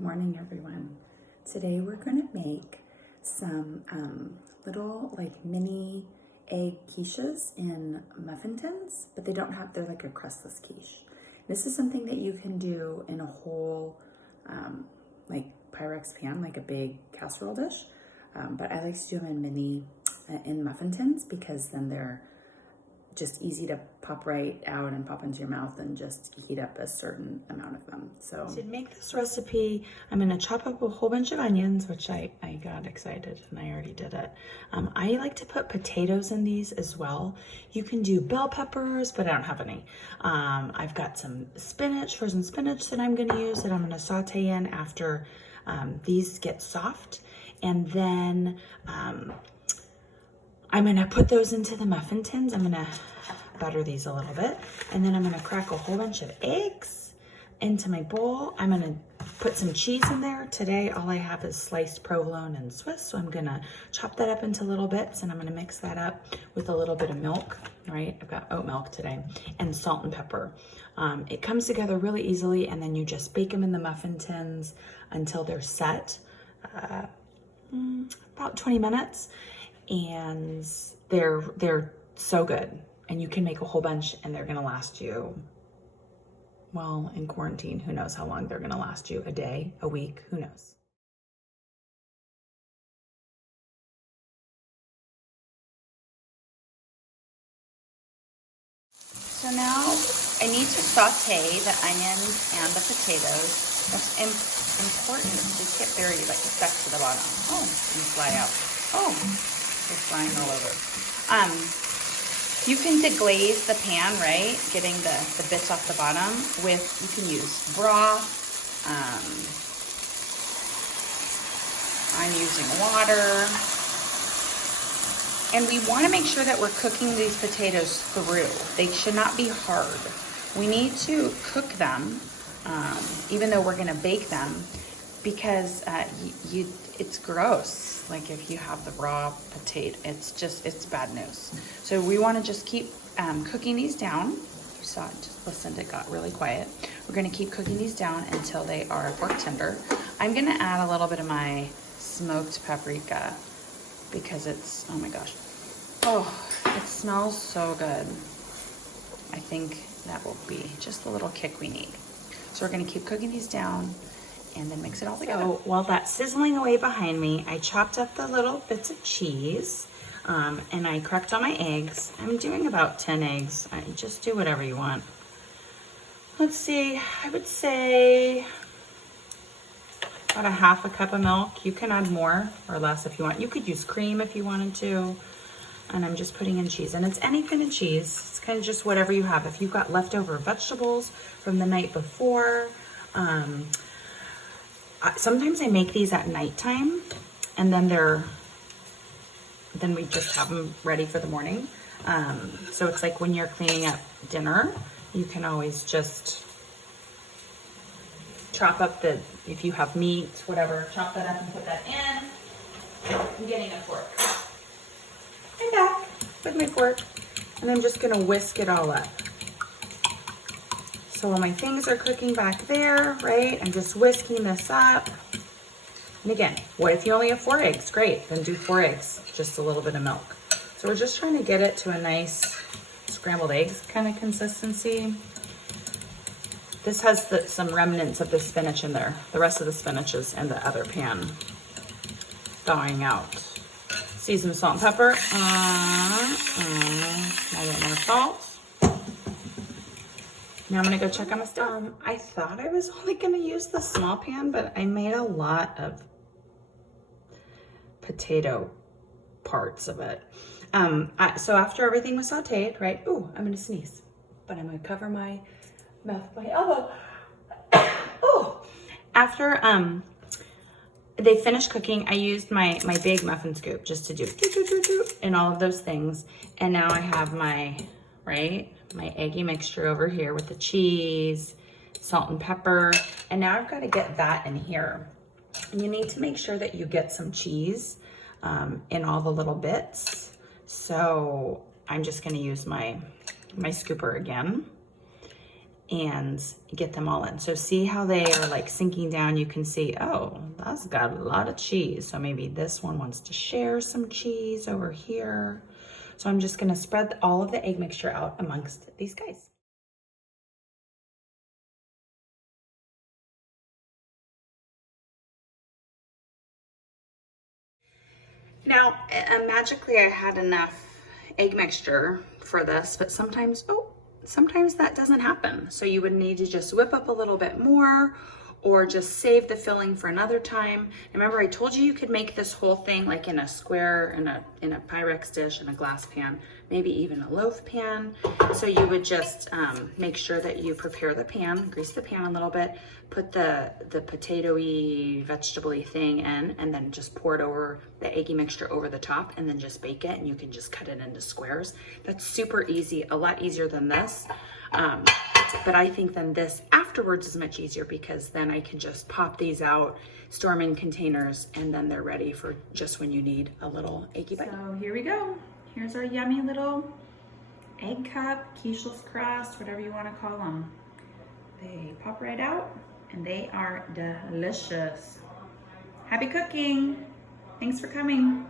Good morning, everyone. Today we're going to make some little like mini egg quiches in muffin tins, but they're like a crustless quiche. This is something that you can do in a whole like Pyrex pan, like a big casserole dish. But I like to do them in in muffin tins because then they're just easy to pop right out and pop into your mouth and just heat up a certain amount of them. So to make this recipe, I'm gonna chop up a whole bunch of onions, which I got excited and I already did it. I like to put potatoes in these as well. You can do bell peppers, but I don't have any. I've got some spinach, frozen spinach that I'm gonna use that I'm gonna saute in after these get soft. And then I'm gonna put those into the muffin tins. I'm gonna butter these a little bit. And then I'm gonna crack a whole bunch of eggs into my bowl. I'm gonna put some cheese in there. Today, all I have is sliced provolone and Swiss. So I'm gonna chop that up into little bits and I'm gonna mix that up with a little bit of milk, right? I've got oat milk today, and salt and pepper. It comes together really easily, and then you just bake them in the muffin tins until they're set, about 20 minutes. And they're so good, and you can make a whole bunch and they're gonna last you, well, in quarantine, who knows how long they're gonna last you, a day, a week, who knows. So now I need to saute the onions and the potatoes. That's important. Just get very like stuck to the bottom. Oh, and fly out. Oh. Flying all over. You can deglaze the pan, right? Getting the bits off the bottom with, you can use broth. I'm using water. And we want to make sure that we're cooking these potatoes through. They should not be hard. We need to cook them, even though we're going to bake them, because it's gross. Like if you have the raw potato, it's bad news. So we want to just keep cooking these down. You saw it, just listened, it got really quiet. We're going to keep cooking these down until they are fork tender. I'm going to add a little bit of my smoked paprika because it's, oh my gosh. Oh, it smells so good. I think that will be just the little kick we need. So we're going to keep cooking these down and then mix it all together. So while that's sizzling away behind me, I chopped up the little bits of cheese and I cracked all my eggs. I'm doing about 10 eggs. I just do whatever you want. Let's see, I would say about a half a cup of milk. You can add more or less if you want. You could use cream if you wanted to. And I'm just putting in cheese, and it's any kind of cheese. It's kind of just whatever you have. If you've got leftover vegetables from the night before, sometimes I make these at nighttime, and then we just have them ready for the morning. So it's like when you're cleaning up dinner, you can always just chop up if you have meat, whatever, chop that up and put that in. I'm getting a fork. I'm back with my fork, and I'm just gonna whisk it all up. So while my things are cooking back there, right, I'm just whisking this up. And again, what if you only have 4 eggs? Great, then do 4 eggs, just a little bit of milk. So we're just trying to get it to a nice scrambled eggs kind of consistency. This has some remnants of the spinach in there. The rest of the spinach is in the other pan, thawing out. Seasoned salt and pepper. A little more salt. Now I'm gonna go check on my stove. I thought I was only gonna use the small pan, but I made a lot of potato parts of it. So after everything was sauteed, right? Ooh, I'm gonna sneeze, but I'm gonna cover my mouth with my elbow. Oh, after they finished cooking, I used my big muffin scoop just to do and all of those things. And now I have my eggy mixture over here with the cheese, salt and pepper. And now I've got to get that in here. And you need to make sure that you get some cheese in all the little bits. So I'm just going to use my scooper again. and get them all in. So see how they are like sinking down? You can see, oh, that's got a lot of cheese. So maybe this one wants to share some cheese over here. So I'm just gonna spread all of the egg mixture out amongst these guys. Now, magically I had enough egg mixture for this, but sometimes that doesn't happen. So you would need to just whip up a little bit more or just save the filling for another time. Remember, I told you you could make this whole thing like in a square, in a Pyrex dish, in a glass pan, maybe even a loaf pan. So you would just make sure that you prepare the pan, grease the pan a little bit, put the potatoy, vegetable-y thing in, and then just pour it over the eggy mixture over the top, and then just bake it, and you can just cut it into squares. That's super easy, a lot easier than this. But I think then this afterwards is much easier because then I can just pop these out, store them in containers, and then they're ready for just when you need a little eggy bite. So here we go. Here's our yummy little egg cup, quiche's crust, whatever you want to call them. They pop right out and they are delicious. Happy cooking. Thanks for coming.